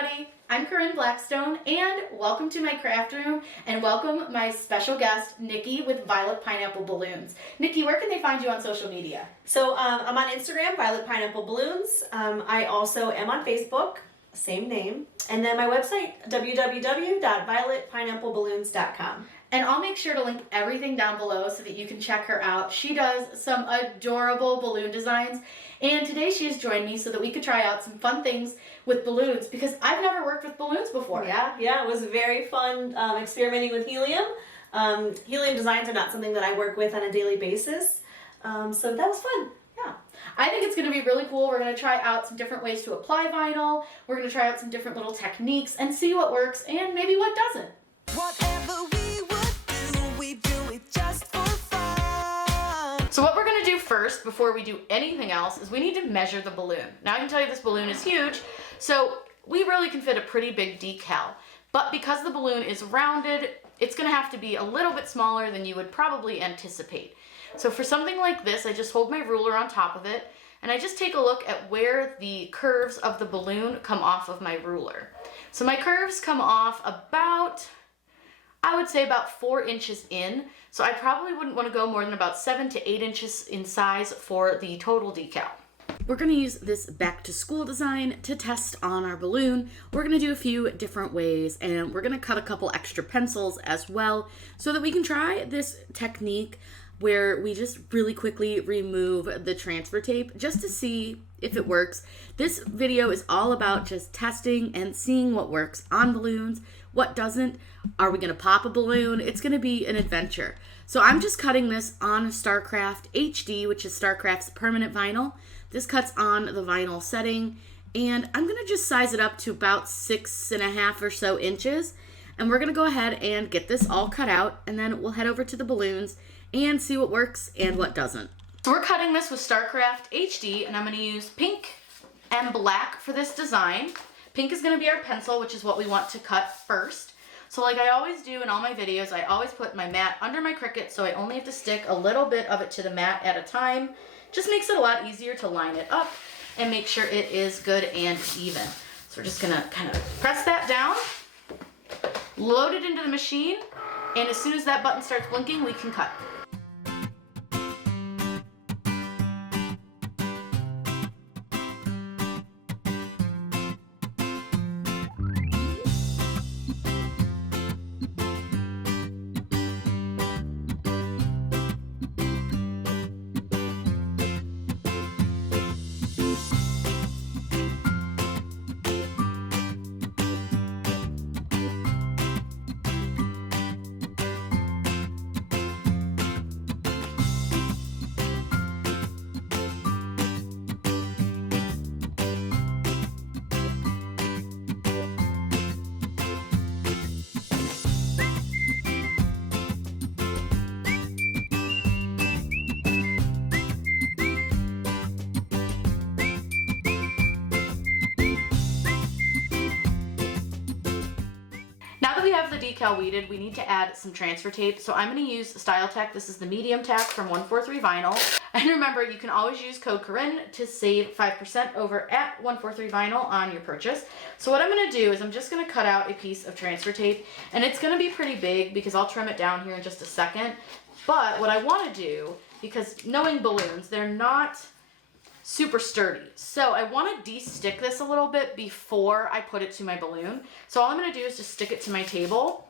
everybody, I'm Corinne Blackstone and welcome to my craft room and welcome my special guest Nikki with Violet Pineapple Balloons. Nikki, where can they find you on social media? So I'm on Instagram, Violet Pineapple Balloons. I also am on Facebook, same name. And then my website, www.violetpineappleballoons.com. And I'll make sure to link everything down below so that you can check her out. She does some adorable balloon designs. And today she has joined me so that we could try out some fun things with balloons because I've never worked with balloons before. Yeah, it was very fun experimenting with helium. Helium designs are not something that I work with on a daily basis. So that was fun. Yeah. I think it's going to be really cool. We're going to try out some different ways to apply vinyl. We're going to try out some different little techniques and see what works and maybe what doesn't. Whatever we would do, we do it just for fun. So what we're going to do first, before we do anything else, is we need to measure the balloon. Now I can tell you this balloon is huge, so we really can fit a pretty big decal. But because the balloon is rounded, it's going to have to be a little bit smaller than you would probably anticipate. So for something like this, I just hold my ruler on top of it, and I just take a look at where the curves of the balloon come off of my ruler. So my curves come off about, I would say about 4 inches in, so I probably wouldn't want to go more than about 7 to 8 inches in size for the total decal. We're going to use this back to school design to test on our balloon. We're going to do a few different ways, and we're going to cut a couple extra pencils as well so that we can try this technique where we just really quickly remove the transfer tape just to see if it works. This video is all about just testing and seeing what works on balloons, what doesn't. Are we gonna pop a balloon? It's gonna be an adventure. So I'm just cutting this on StarCraft HD, which is StarCraft's permanent vinyl. This cuts on the vinyl setting, and I'm gonna just size it up to about 6.5 or so inches. And we're gonna go ahead and get this all cut out, and then we'll head over to the balloons and see what works and what doesn't. So we're cutting this with StarCraft HD, and I'm going to use pink and black for this design. Pink is going to be our pencil, which is what we want to cut first. So like I always do in all my videos, I always put my mat under my CRICUT, so I only have to stick a little bit of it to the mat at a time. Just makes it a lot easier to line it up and make sure it is good and even. So we're just going to kind of press that down, load it into the machine, and as soon as that button starts blinking, we can cut. We have the decal weeded, we need to add some transfer tape. So I'm going to use Style Tech. This is the medium tack from 143 Vinyl. And remember, you can always use code Corinne to save 5% over at 143 Vinyl on your purchase. So what I'm going to do is I'm just going to cut out a piece of transfer tape, and it's going to be pretty big because I'll trim it down here in just a second. But what I want to do, because knowing balloons, they're not super sturdy. So I want to de-stick this a little bit before I put it to my balloon. So all I'm going to do is just stick it to my table.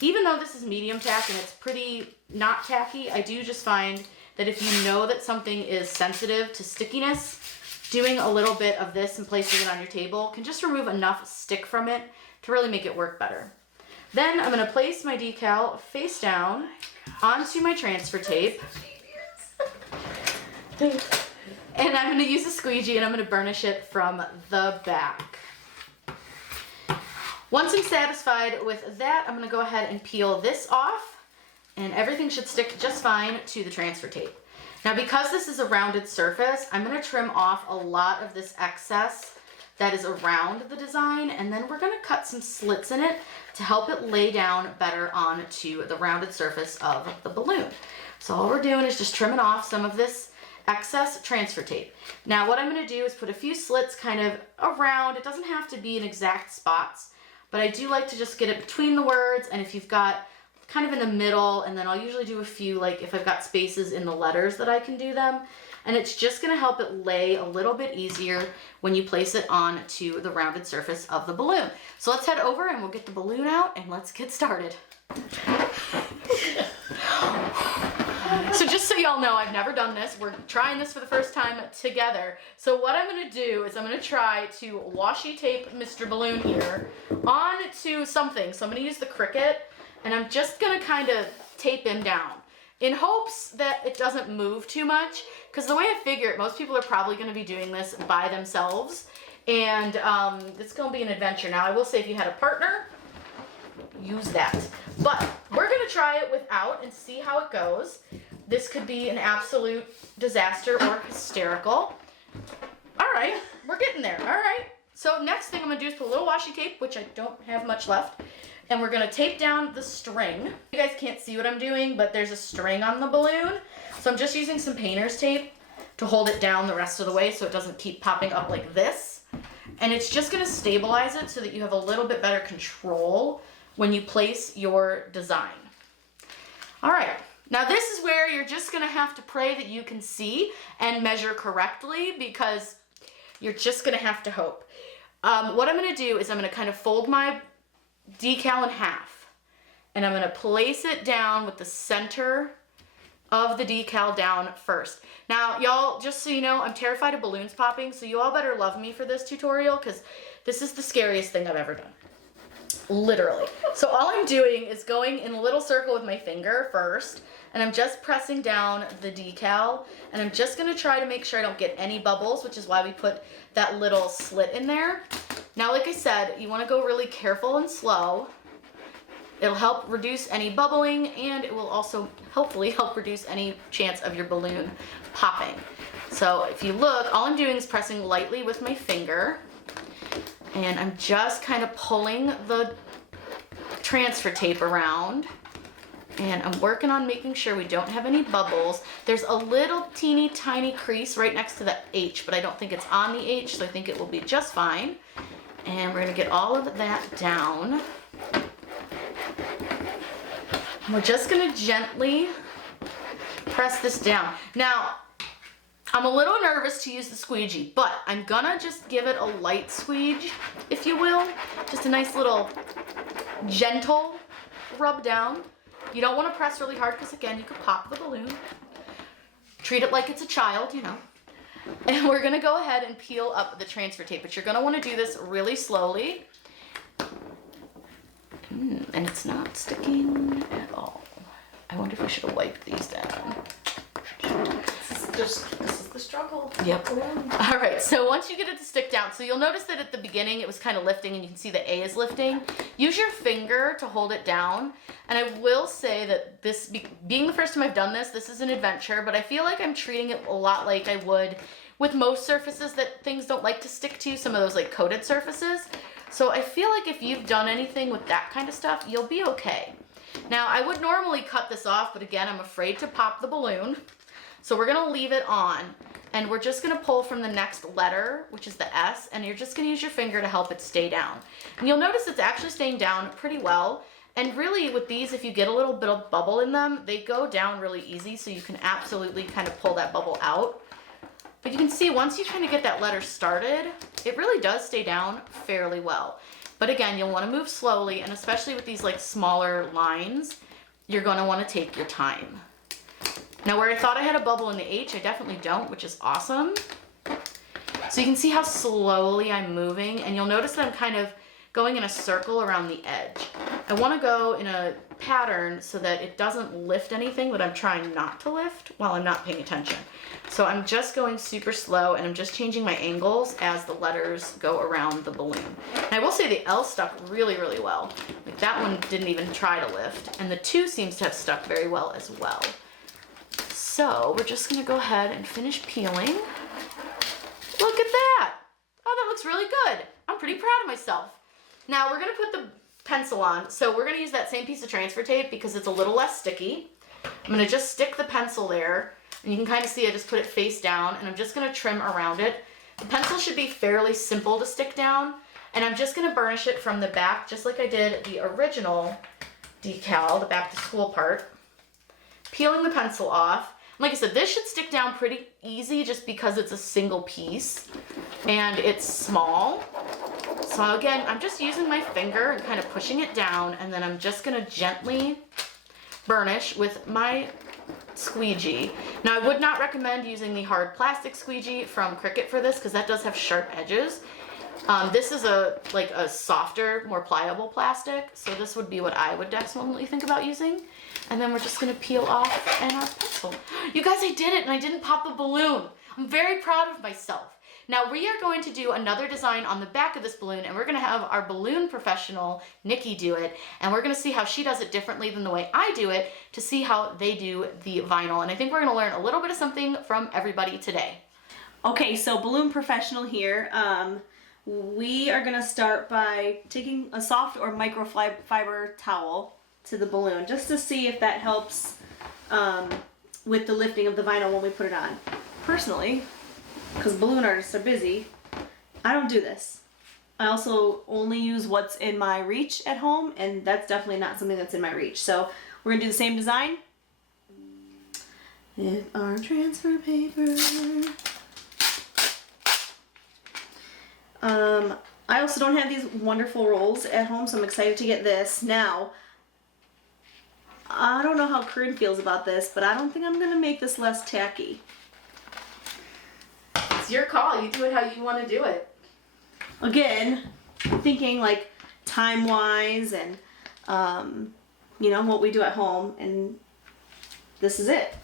Even though this is medium tack and it's pretty not tacky, I do just find that if you know that something is sensitive to stickiness, doing a little bit of this and placing it on your table can just remove enough stick from it to really make it work better. Then I'm going to place my decal face down onto my transfer tape. And I'm going to use a squeegee and I'm going to burnish it from the back. Once I'm satisfied with that, I'm going to go ahead and peel this off, and everything should stick just fine to the transfer tape. Now because this is a rounded surface, I'm going to trim off a lot of this excess that is around the design, and then we're going to cut some slits in it to help it lay down better onto the rounded surface of the balloon. So all we're doing is just trimming off some of this excess transfer tape. Now what I'm going to do is put a few slits kind of around. It doesn't have to be in exact spots, but I do like to just get it between the words, and if you've got kind of in the middle, and then I'll usually do a few, like if I've got spaces in the letters that I can do them, and it's just going to help it lay a little bit easier when you place it onto the rounded surface of the balloon. So let's head over and we'll get the balloon out and let's get started. So just so y'all know, I've never done this. We're trying this for the first time together. So what I'm going to do is I'm going to try to washi tape Mr. Balloon here onto something. So I'm going to use the CRICUT, and I'm just going to kind of tape him down in hopes that it doesn't move too much, because the way I figure it, most people are probably going to be doing this by themselves, and it's going to be an adventure. Now, I will say if you had a partner, use that. But we're going to try it without and see how it goes. This could be an absolute disaster or hysterical. All right, we're getting there. All right. So next thing I'm going to do is put a little washi tape, which I don't have much left, and we're going to tape down the string. You guys can't see what I'm doing, but there's a string on the balloon. So I'm just using some painter's tape to hold it down the rest of the way so it doesn't keep popping up like this. And it's just going to stabilize it so that you have a little bit better control when you place your design. All right, now this is where you're just gonna have to pray that you can see and measure correctly, because you're just gonna have to hope. What I'm gonna do is I'm gonna kind of fold my decal in half, and I'm gonna place it down with the center of the decal down first. Now, y'all, just so you know, I'm terrified of balloons popping, so you all better love me for this tutorial, because this is the scariest thing I've ever done. Literally. So all I'm doing is going in a little circle with my finger first, and I'm just pressing down the decal, and I'm just going to try to make sure I don't get any bubbles, which is why we put that little slit in there. Now, like I said, you want to go really careful and slow. It'll help reduce any bubbling, and it will also hopefully help reduce any chance of your balloon popping. So if you look, all I'm doing is pressing lightly with my finger, and I'm just kind of pulling the transfer tape around, and I'm working on making sure we don't have any bubbles. There's a little teeny tiny crease right next to the H, but I don't think it's on the H, so I think it will be just fine. And we're gonna get all of that down. We're just gonna gently press this down. Now, I'm a little nervous to use the squeegee, but I'm gonna just give it a light squeege, if you will. Just a nice little gentle rub down. You don't want to press really hard because, again, you could pop the balloon. Treat it like it's a child, you know. And we're gonna go ahead and peel up the transfer tape, but you're gonna want to do this really slowly. And it's not sticking at all. I wonder if we should have wiped these down. This is the struggle. Yep. All right, so once you get it to stick down, so you'll notice that at the beginning it was kind of lifting, and you can see the A is lifting. Use your finger to hold it down. And I will say that this, being the first time I've done this, this is an adventure, but I feel like I'm treating it a lot like I would with most surfaces that things don't like to stick to, some of those like coated surfaces. So I feel like if you've done anything with that kind of stuff, you'll be okay. Now, I would normally cut this off, but again, I'm afraid to pop the balloon. So we're gonna leave it on, and we're just gonna pull from the next letter, which is the S, and you're just gonna use your finger to help it stay down. And you'll notice it's actually staying down pretty well. And really with these, if you get a little bit of bubble in them, they go down really easy, so you can absolutely kind of pull that bubble out. But you can see once you kind of get that letter started, it really does stay down fairly well. But again, you'll want to move slowly, and especially with these like smaller lines, you're going to want to take your time. Now where I thought I had a bubble in the H, I definitely don't, which is awesome. So you can see how slowly I'm moving, and you'll notice that I'm kind of going in a circle around the edge. I want to go in a pattern so that it doesn't lift anything, but I'm trying not to lift while I'm not paying attention. So I'm just going super slow, and I'm just changing my angles as the letters go around the balloon. And I will say the L stuck really, really well. Like that one didn't even try to lift, and the 2 seems to have stuck very well as well. So we're just gonna go ahead and finish peeling. Look at that! Oh, that looks really good. I'm pretty proud of myself. Now we're gonna put the pencil on. So we're gonna use that same piece of transfer tape because it's a little less sticky. I'm gonna just stick the pencil there. And you can kind of see I just put it face down, and I'm just gonna trim around it. The pencil should be fairly simple to stick down, and I'm just gonna burnish it from the back, just like I did the original decal, the back to school part. Peeling the pencil off. Like I said, this should stick down pretty easy just because it's a single piece and it's small. So again, I'm just using my finger and kind of pushing it down, and then I'm just gonna gently burnish with my squeegee. Now, I would not recommend using the hard plastic squeegee from CRICUT for this because that does have sharp edges. This is a softer, more pliable plastic, so this would be what I would definitely think about using. And then we're just gonna peel off our pencil. You guys, I did it, and I didn't pop the balloon. I'm very proud of myself. Now we are going to do another design on the back of this balloon, and we're gonna have our balloon professional, Nikki, do it, and we're gonna see how she does it differently than the way I do it to see how they do the vinyl. And I think we're gonna learn a little bit of something from everybody today. Okay, so balloon professional here. We are gonna start by taking a soft or microfiber towel to the balloon just to see if that helps with the lifting of the vinyl when we put it on. Personally, because balloon artists are busy, I don't do this. I also only use what's in my reach at home, and that's definitely not something that's in my reach. So we're gonna do the same design. With our transfer paper. I also don't have these wonderful rolls at home, so I'm excited to get this. Now, I don't know how Corinne feels about this, but I don't think I'm gonna make this less tacky. It's your call. You do it how you want to do it. Again, I'm thinking like time-wise and, you know, what we do at home, and this is it.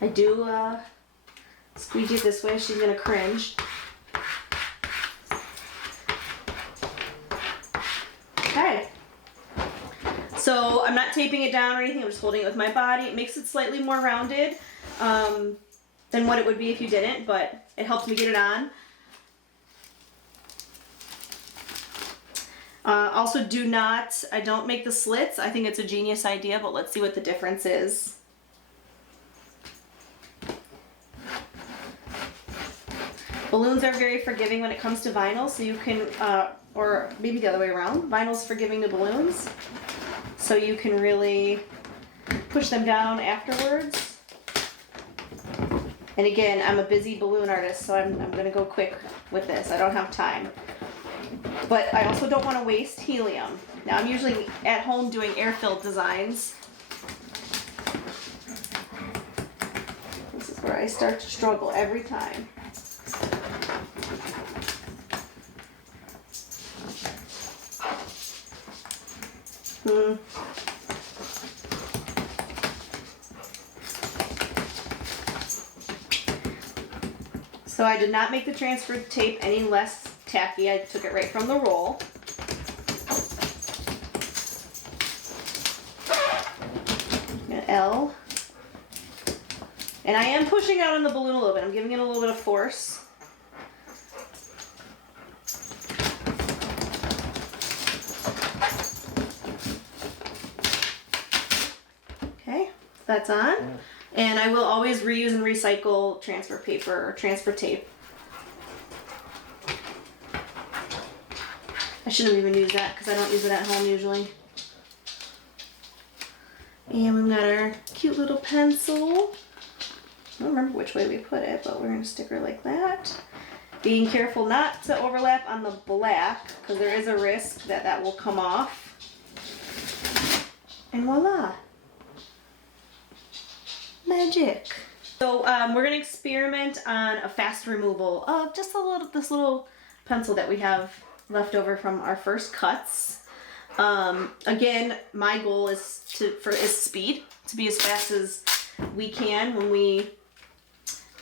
I do squeegee it this way. She's gonna cringe. Okay. So I'm not taping it down or anything. I'm just holding it with my body. It makes it slightly more rounded than what it would be if you didn't, but it helps me get it on. Also, I don't make the slits. I think it's a genius idea, but let's see what the difference is. Balloons are very forgiving when it comes to vinyl, so you can, or maybe the other way around, vinyl's forgiving to balloons, so you can really push them down afterwards. And again, I'm a busy balloon artist, so I'm gonna go quick with this. I don't have time. But I also don't want to waste helium. Now I'm usually at home doing air-filled designs. This is where I start to struggle every time. So I did not make the transfer tape any less tacky. I took it right from the roll. An L. And I am pushing out on the balloon a little bit. I'm giving it a little bit of force. Okay, that's on. And I will always reuse and recycle transfer paper or transfer tape. I shouldn't have even used that because I don't use it at home usually. And we've got our cute little pencil. I don't remember which way we put it, but we're going to stick her like that. Being careful not to overlap on the black because there is a risk that that will come off. And voila! Magic! So we're going to experiment on a fast removal of just this little pencil that we have left over from our first cuts. Again, my goal is speed, to be as fast as we can when we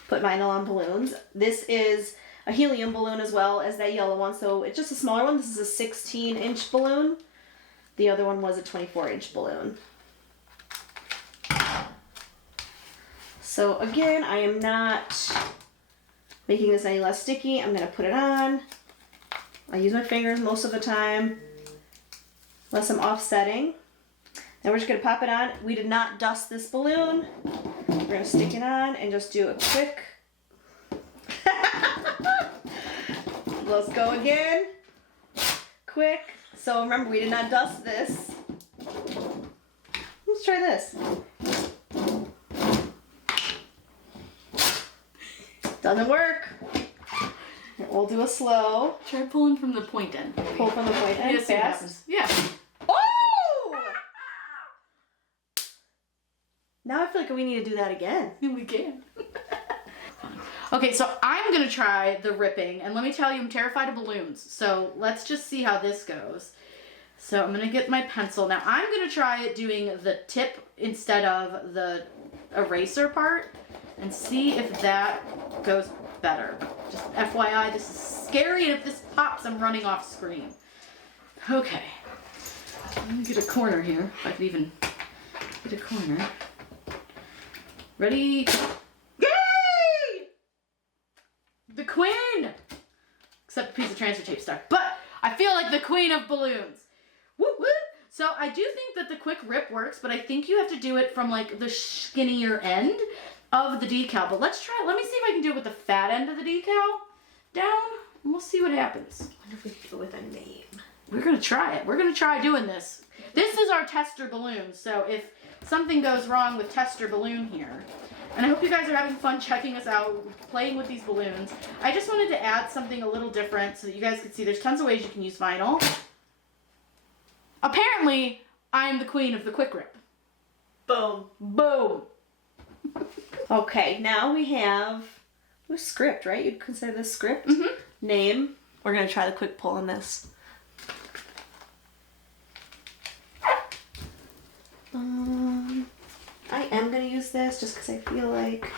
put vinyl on balloons. This is a helium balloon as well as that yellow one, so it's just a smaller one. This is a 16-inch balloon. The other one was a 24-inch balloon. So again, I am not making this any less sticky. I'm going to put it on. I use my fingers most of the time, unless I'm offsetting. Now we're just going to pop it on. We did not dust this balloon. We're gonna stick it on and just do a quick. Let's go again. Quick. So remember, we did not dust this. Let's try this. Doesn't work. Here, we'll do a slow. Try pulling from the point end. Pull from the point end. Yeah, see what Fast. happens. Yeah. Oh! Now I feel like we need to do that again. We can. Okay, so I'm gonna try the ripping, and let me tell you, I'm terrified of balloons. So let's just see how this goes. So I'm gonna get my pencil. Now I'm gonna try doing the tip instead of the eraser part and see if that goes better. Just FYI, this is scary, and if this pops, I'm running off screen. Okay, let me get a corner here, if I could even get a corner. Ready? Yay! The queen! Except a piece of transfer tape stuck. But I feel like the queen of balloons. Whoop whoop! So I do think that the quick rip works, but I think you have to do it from like the skinnier end of the decal. But let's try it. Let me see if I can do it with the fat end of the decal down, and we'll see what happens. I wonder if we can go with a name. We're gonna try it. We're gonna try doing this. This is our tester balloon, so if something goes wrong with tester balloon here, and I hope you guys are having fun checking us out, playing with these balloons. I just wanted to add something a little different so that you guys could see there's tons of ways you can use vinyl. Apparently, I'm the queen of the quick rip. Boom. Boom. Okay, now we have script, right? You'd consider this script? Mm-hmm. Name. We're gonna try the quick pull on this. I am gonna use this just because I feel like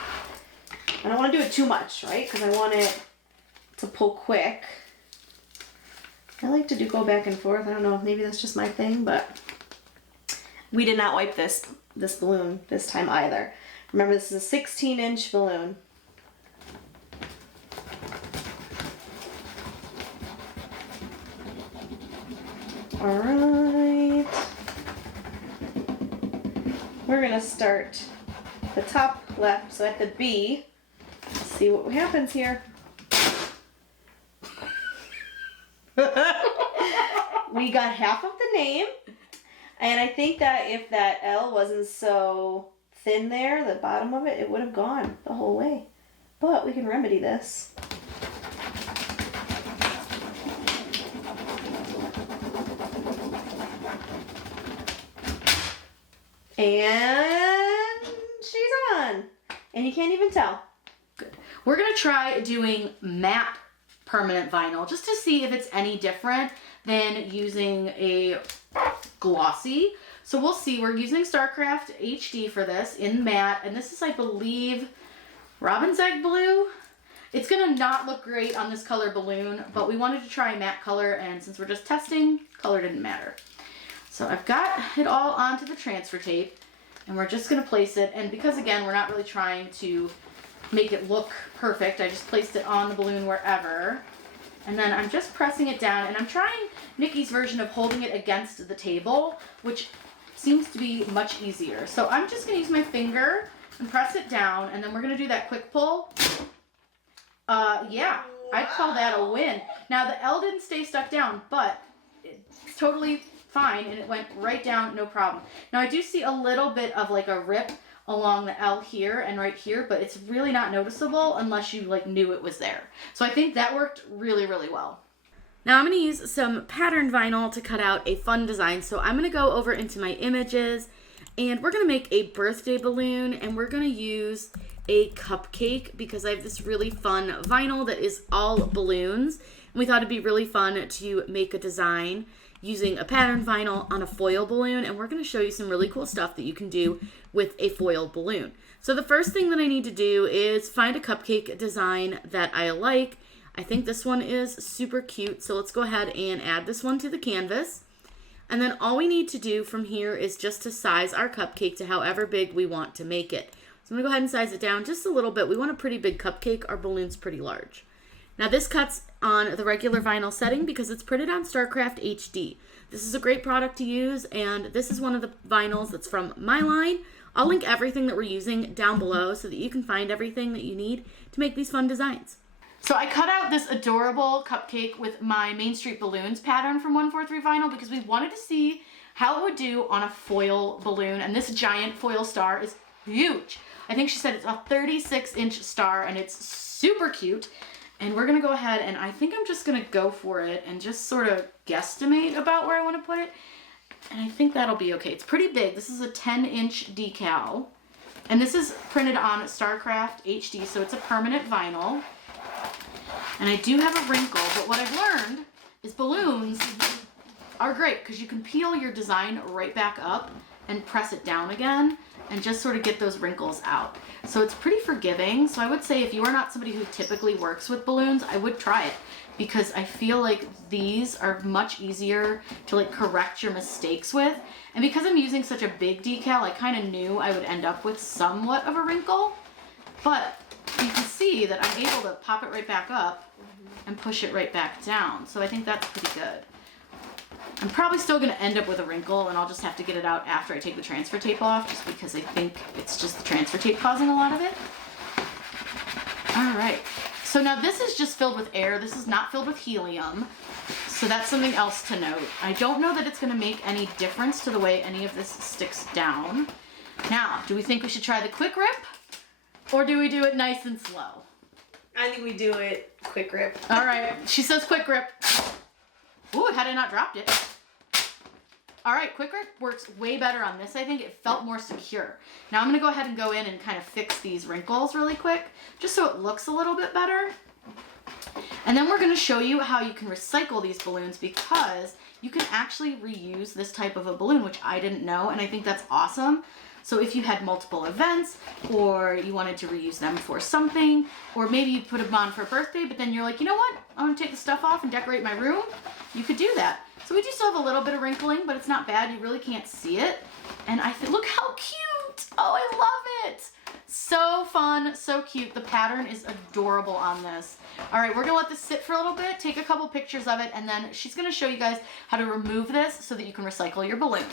I don't want to do it too much, right? Because I want it to pull quick. I like to go back and forth. I don't know, maybe that's just my thing, but we did not wipe this balloon this time either. Remember, this is a 16-inch balloon. All right. We're gonna start the top left, so at the B. Let's see what happens here. We got half of the name, and I think that if that L wasn't so thin there, the bottom of it, it would have gone the whole way. But we can remedy this. And she's on. And you can't even tell. Good. We're gonna try doing matte permanent vinyl just to see if it's any different than using a glossy. So we'll see. We're using StarCraft HD for this in matte, and this is, I believe, Robin's Egg Blue. It's gonna not look great on this color balloon, but we wanted to try matte color, and since we're just testing, color didn't matter. So I've got it all onto the transfer tape, and we're just gonna place it, and because again, we're not really trying to make it look perfect, I just placed it on the balloon wherever. And then I'm just pressing it down, and I'm trying Nikki's version of holding it against the table, which seems to be much easier. So I'm just gonna use my finger and press it down, and then we're gonna do that quick pull. Yeah, I'd call that a win. Now the L didn't stay stuck down, but it's totally fine, and it went right down, no problem. Now I do see a little bit of like a rip along the L here and right here, but it's really not noticeable unless you like knew it was there. So I think that worked really, really well. Now I'm going to use some pattern vinyl to cut out a fun design. So I'm going to go over into my images, and we're going to make a birthday balloon, and we're going to use a cupcake because I have this really fun vinyl that is all balloons. And we thought it'd be really fun to make a design using a pattern vinyl on a foil balloon, and we're going to show you some really cool stuff that you can do with a foil balloon. So the first thing that I need to do is find a cupcake design that I like. I think this one is super cute, so let's go ahead and add this one to the canvas. And then all we need to do from here is just to size our cupcake to however big we want to make it. So I'm going to go ahead and size it down just a little bit. We want a pretty big cupcake. Our balloon's pretty large. Now this cuts on the regular vinyl setting because it's printed on StarCraft HD. This is a great product to use, and this is one of the vinyls that's from my line. I'll link everything that we're using down below so that you can find everything that you need to make these fun designs. So I cut out this adorable cupcake with my Main Street Balloons pattern from 143 Vinyl because we wanted to see how it would do on a foil balloon, and this giant foil star is huge. I think she said it's a 36-inch star, and it's super cute. And we're gonna go ahead, and I think I'm just gonna go for it and just sort of guesstimate about where I wanna put it. And I think that'll be okay. It's pretty big. This is a 10-inch decal. And this is printed on StarCraft HD, so it's a permanent vinyl. And I do have a wrinkle, but what I've learned is balloons are great because you can peel your design right back up and press it down again and just sort of get those wrinkles out. So it's pretty forgiving. So I would say if you are not somebody who typically works with balloons, I would try it because I feel like these are much easier to like correct your mistakes with. And because I'm using such a big decal, I kind of knew I would end up with somewhat of a wrinkle, but you can see that I'm able to pop it right back up and push it right back down. So I think that's pretty good. I'm probably still gonna end up with a wrinkle and I'll just have to get it out after I take the transfer tape off just because I think it's just the transfer tape causing a lot of it. All right, so now this is just filled with air. This is not filled with helium. So that's something else to note. I don't know that it's gonna make any difference to the way any of this sticks down. Now, do we think we should try the quick rip or do we do it nice and slow? I think we do it quick rip. All right, she says quick rip. Ooh, had I not dropped it. All right, quick rip works way better on this. I think it felt more secure. Now I'm gonna go ahead and go in and kind of fix these wrinkles really quick, just so it looks a little bit better. And then we're gonna show you how you can recycle these balloons because you can actually reuse this type of a balloon, which I didn't know, and I think that's awesome. So if you had multiple events or you wanted to reuse them for something, or maybe you put them on for a birthday, but then you're like, you know what? I want to take the stuff off and decorate my room. You could do that. So we do still have a little bit of wrinkling, but it's not bad. You really can't see it. And I think, look how cute. Oh, I love it. So fun, so cute. The pattern is adorable on this. All right, we're gonna let this sit for a little bit, take a couple pictures of it, and then she's gonna show you guys how to remove this so that you can recycle your balloon.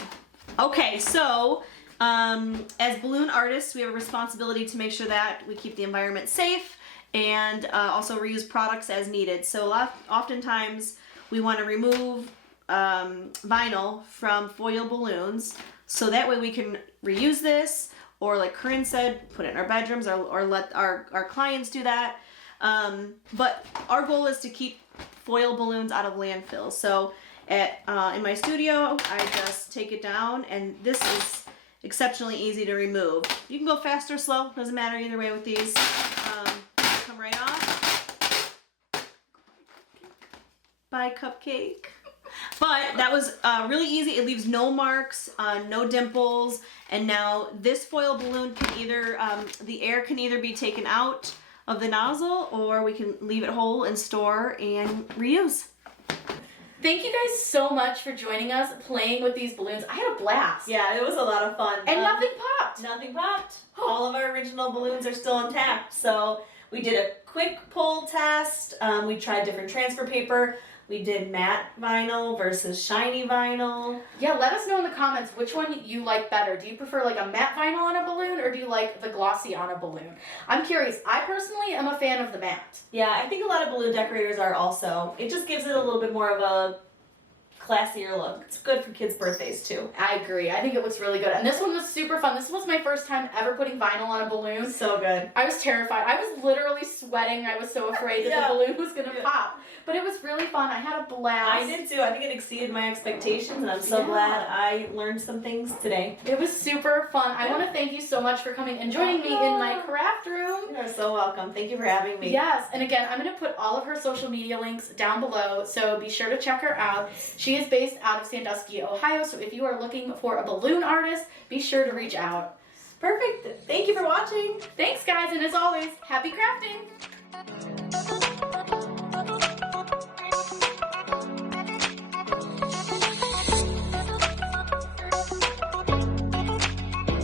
Okay, so as balloon artists, we have a responsibility to make sure that we keep the environment safe and also reuse products as needed. So oftentimes we want to remove vinyl from foil balloons so that way we can reuse this, or like Corinne said, put it in our bedrooms or let our clients do that. But our goal is to keep foil balloons out of landfills. So in my studio, I just take it down, and this is exceptionally easy to remove. You can go fast or slow, doesn't matter either way with these. Come right off. Bye, cupcake. But that was really easy. It leaves no marks, no dimples, and now this foil balloon can either, the air can either be taken out of the nozzle or we can leave it whole and store and reuse. Thank you guys so much for joining us playing with these balloons. I had a blast. Yeah, it was a lot of fun. And nothing popped. Nothing popped. All of our original balloons are still intact. So we did a quick pull test. We tried different transfer paper. We did matte vinyl versus shiny vinyl. Yeah, let us know in the comments which one you like better. Do you prefer like a matte vinyl on a balloon or do you like the glossy on a balloon? I'm curious. I personally am a fan of the matte. Yeah, I think a lot of balloon decorators are also. It just gives it a little bit more of a classier look. It's good for kids' birthdays too. I agree. I think it looks really good. And this one was super fun. This was my first time ever putting vinyl on a balloon. So good. I was terrified. I was literally sweating. I was so afraid that the balloon was going to pop. But it was really fun. I had a blast. I did too. I think it exceeded my expectations, and I'm so glad I learned some things today. It was super fun. I want to thank you so much for coming and joining me in my craft room. You're so welcome. Thank you for having me. Yes, and again, I'm going to put all of her social media links down below, so be sure to check her out. She is based out of Sandusky, Ohio, so if you are looking for a balloon artist, be sure to reach out. Perfect. Thank you for watching. Thanks, guys, and as always, happy crafting!